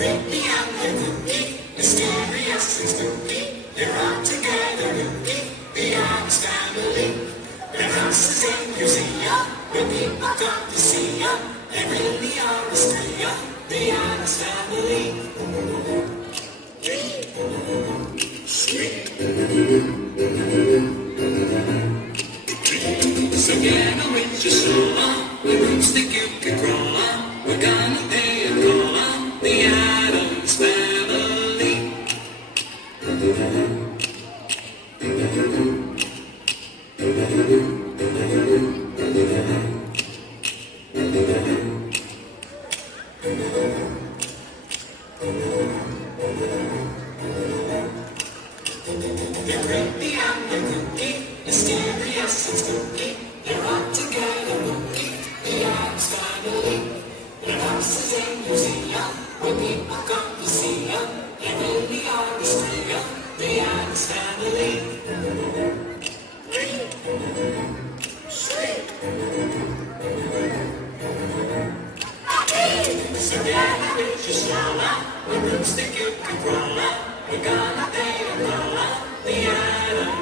Rippy and the Cookie, mysterious and spooky. They're all together, Rookie, the Addams Family. Their house is a museum where people come to see ya. They really are a stay the Addams Family. So get on with your stroll on, the broomstick you can crawl on. We're gonna pay a call on the Addams Family. They're Rippy and the Cookie, mysterious and spooky. They're all together, Rookie, the Addams Family. Their house is a museum where people come to see ya. They really are a stay the Addams Family. So get a rich or smaller, the broomstick you can crawl up. We're gonna pay a call up the Addams